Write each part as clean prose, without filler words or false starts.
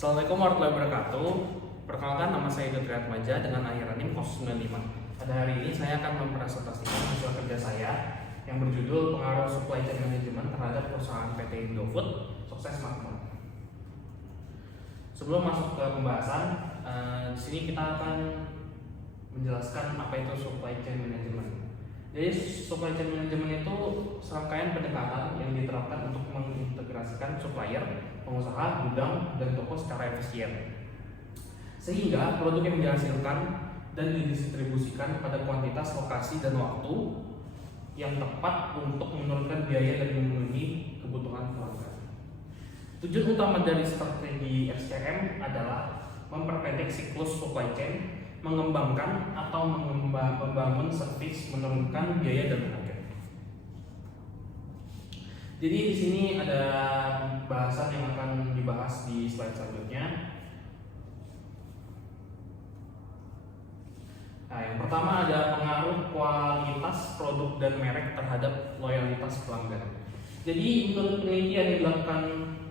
Assalamualaikum warahmatullahi wabarakatuh. Perkenalkan, nama saya Dr. Atmaja dengan akhiran NIM 095. Pada hari ini saya akan mempresentasikan hasil kerja saya yang berjudul Pengaruh Supply Chain Management terhadap perusahaan PT Indofood Sukses Makmur. Sebelum masuk ke pembahasan, di sini kita akan menjelaskan apa itu supply chain management. Jadi supply chain management itu serangkaian pendekatan yang diterapkan untuk mengintegrasikan supplier, pengusaha, gudang, dan toko secara efisien, sehingga produk yang dihasilkan dan didistribusikan pada kuantitas, lokasi, dan waktu yang tepat untuk menurunkan biaya dan memenuhi kebutuhan pelanggan. Tujuan utama dari strategi SCM adalah memperpendek siklus supply chain, mengembangkan atau membangun servis, menurunkan biaya dan harga. Jadi di sini ada bahasan yang akan dibahas di slide selanjutnya. Nah, yang pertama ada pengaruh kualitas produk dan merek terhadap loyalitas pelanggan. Jadi menurut penelitian yang dilakukan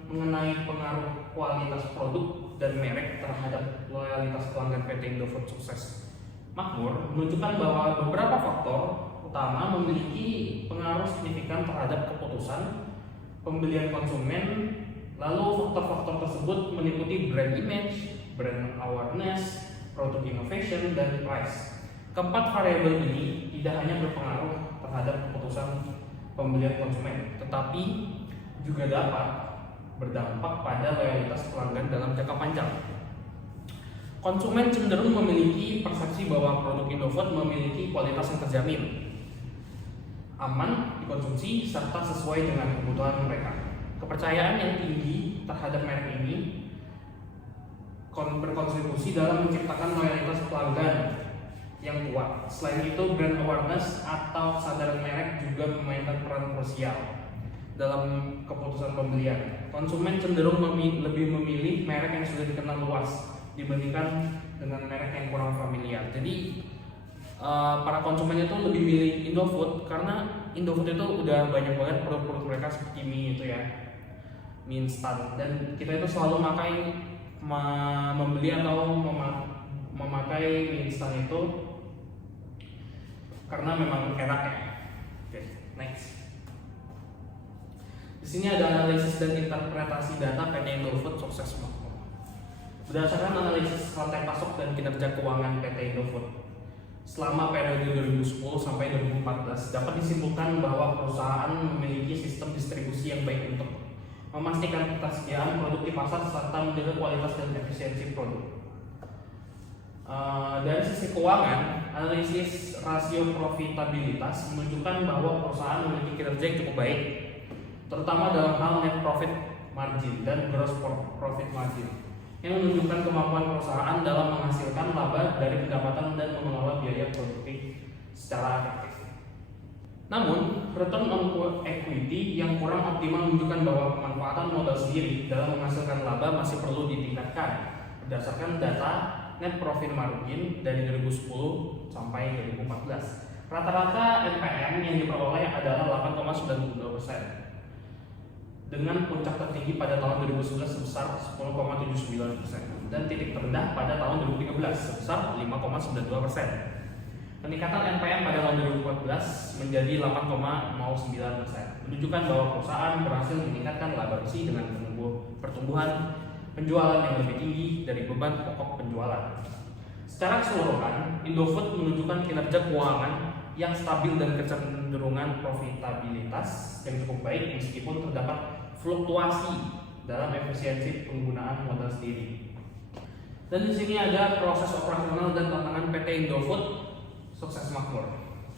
mengenai pengaruh kualitas produk dan merek terhadap loyalitas pelanggan PT Indofood Sukses Makmur menunjukkan bahwa beberapa faktor utama memiliki pengaruh signifikan terhadap keputusan pembelian konsumen. Lalu faktor-faktor tersebut meliputi brand image, brand awareness, product innovation, dan price. Keempat variabel ini tidak hanya berpengaruh terhadap keputusan pembelian konsumen, tetapi juga dapat berdampak pada loyalitas pelanggan dalam jangka panjang. Konsumen cenderung memiliki persepsi bahwa produk Indofood memiliki kualitas yang terjamin, aman dikonsumsi, serta sesuai dengan kebutuhan mereka. Kepercayaan yang tinggi terhadap merek ini berkontribusi dalam menciptakan loyalitas pelanggan yang kuat. Selain itu, brand awareness atau kesadaran merek juga memainkan peran krusial dalam keputusan pembelian. Konsumen cenderung lebih memilih merek yang sudah dikenal luas dibandingkan dengan merek yang kurang familiar. Jadi para konsumen itu lebih milih Indofood karena Indofood itu udah banyak banget produk-produk mereka seperti mie itu ya, mie instan, dan kita itu selalu membeli atau memakai mie instan itu karena memang enak ya. Oke, next. Di sini ada analisis dan interpretasi data PT Indofood Sukses Makmur. Berdasarkan analisis rantai pasok dan kinerja keuangan PT Indofood selama periode 2010 sampai 2014, dapat disimpulkan bahwa perusahaan memiliki sistem distribusi yang baik untuk memastikan ketersediaan produk di pasar serta menjaga kualitas dan efisiensi produk. Dari sisi keuangan, analisis rasio profitabilitas menunjukkan bahwa perusahaan memiliki kinerja yang cukup baik, terutama dalam hal net profit margin dan gross profit margin, yang menunjukkan kemampuan perusahaan dalam menghasilkan laba dari pendapatan dan mengelola biaya produktif secara efektif. Namun, return on equity yang kurang optimal menunjukkan bahwa pemanfaatan modal sendiri dalam menghasilkan laba masih perlu ditingkatkan berdasarkan data net profit margin dari 2010 sampai 2014. Rata-rata NPM yang diperoleh adalah 8,92%. Dengan puncak tertinggi pada tahun 2011 sebesar 10,79% dan titik terendah pada tahun 2013 sebesar 5,92%. Peningkatan NPM pada tahun 2014 menjadi 8,09%, menunjukkan bahwa perusahaan berhasil meningkatkan laba bersih dengan pertumbuhan penjualan yang lebih tinggi dari beban pokok penjualan. Secara keseluruhan, Indofood menunjukkan kinerja keuangan yang stabil dan kecenderungan profitabilitas yang cukup baik meskipun terdapat fluktuasi dalam efisiensi penggunaan modal sendiri. Dan di sini ada proses operasional dan tantangan PT Indofood Sukses Makmur.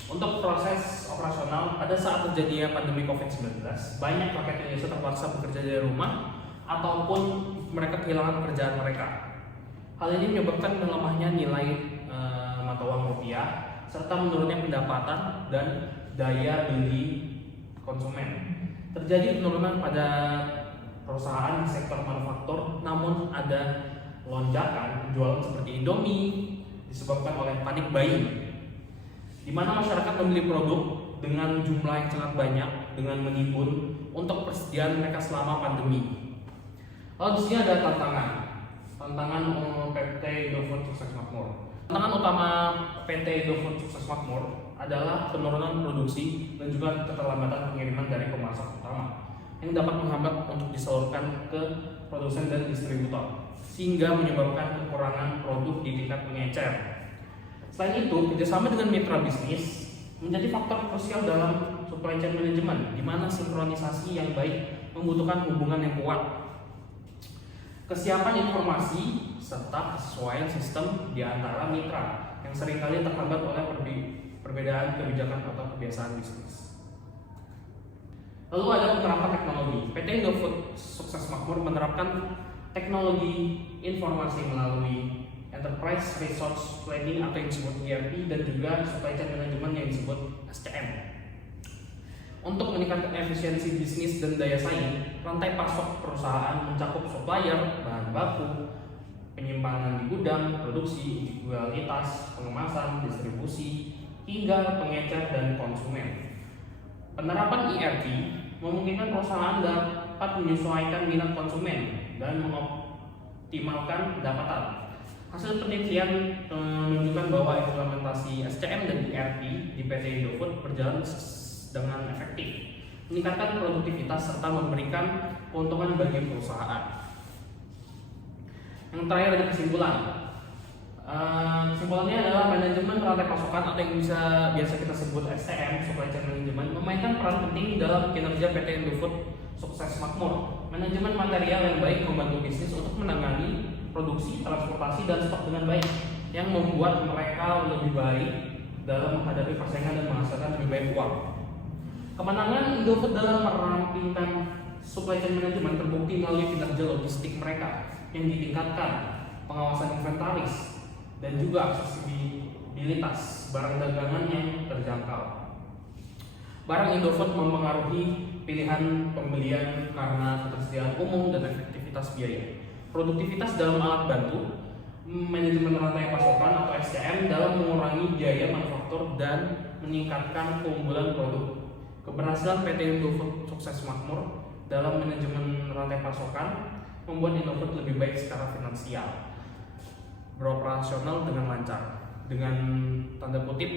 Untuk proses operasional, pada saat terjadinya pandemi COVID-19, banyak rakyat Indonesia terpaksa bekerja dari rumah ataupun mereka kehilangan pekerjaan mereka. Hal ini menyebabkan melemahnya nilai mata uang rupiah serta menurunnya pendapatan dan daya beli konsumen. Terjadi penurunan pada perusahaan sektor manufaktur, namun ada lonjakan penjualan seperti Indomie disebabkan oleh panik buying, di mana masyarakat membeli produk dengan jumlah yang sangat banyak dengan menimbun untuk persediaan mereka selama pandemi. Lalu di sini ada tantangan. Tantangan PT Indofood Sukses Makmur. Tantangan utama PT Indofood Sukses Makmur adalah penurunan produksi dan juga keterlambatan pengiriman dari pemasok utama yang dapat menghambat untuk disalurkan ke produsen dan distributor, sehingga menyebabkan kekurangan produk di tingkat pengecer. Selain itu, kerjasama dengan mitra bisnis menjadi faktor krusial dalam supply chain management, di mana sinkronisasi yang baik membutuhkan hubungan yang kuat, kesiapan informasi, serta kesesuaian sistem di antara mitra yang seringkali terhambat oleh perbedaan kebijakan atau kebiasaan bisnis. Lalu ada penerapan teknologi. PT Indofood Sukses Makmur menerapkan teknologi informasi melalui Enterprise Resource Planning atau yang disebut ERP dan juga Supply Chain Management yang disebut SCM. Untuk meningkatkan efisiensi bisnis dan daya saing, rantai pasok perusahaan mencakup supplier, bahan baku, penyimpanan di gudang, produksi, kualitas, pengemasan, distribusi, hingga pengecer dan konsumen. Penerapan ERP memungkinkan perusahaan dapat menyesuaikan minat konsumen dan mengoptimalkan pendapatan. Hasil penelitian menunjukkan bahwa implementasi SCM dan ERP di PT Indofood berjalan dengan efektif, meningkatkan produktivitas serta memberikan keuntungan bagi perusahaan. Yang terakhir ada kesimpulan. Kesimpulannya adalah manajemen rantai pasokan atau yang biasa kita sebut SCM, Supply Chain Management, memainkan peran penting dalam kinerja PT Indofood Sukses Makmur. Manajemen material yang baik membantu bisnis untuk menangani produksi, transportasi, dan stok dengan baik, yang membuat mereka lebih baik dalam menghadapi persaingan dan menghasilkan lebih baik uang. Kemenangan Indofood dalam merampingkan supply chain management terbukti melalui kinerja logistik mereka yang ditingkatkan, pengawasan inventaris, dan juga aksesibilitas barang dagangan yang terjangkau. Barang Indofood mempengaruhi pilihan pembelian karena ketersediaan umum dan efektivitas biaya. Produktivitas dalam alat bantu, manajemen rantai pasokan atau SCM dalam mengurangi biaya manufaktur dan meningkatkan keunggulan produk. Keberhasilan PT Indofood Sukses Makmur dalam manajemen rantai pasokan membuat Indofood lebih baik secara finansial, beroperasional dengan lancar. Dengan tanda kutip,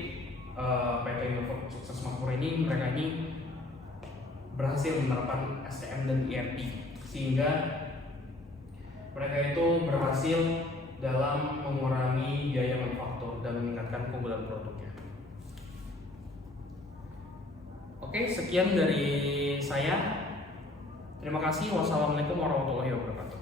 PT Indofood Sukses Makmur mereka ini berhasil menerapkan SCM dan ERP, sehingga mereka itu berhasil dalam mengurangi biaya manufaktur dan meningkatkan keunggulan produknya. Oke, sekian dari saya. Terima kasih. Wassalamualaikum warahmatullahi wabarakatuh.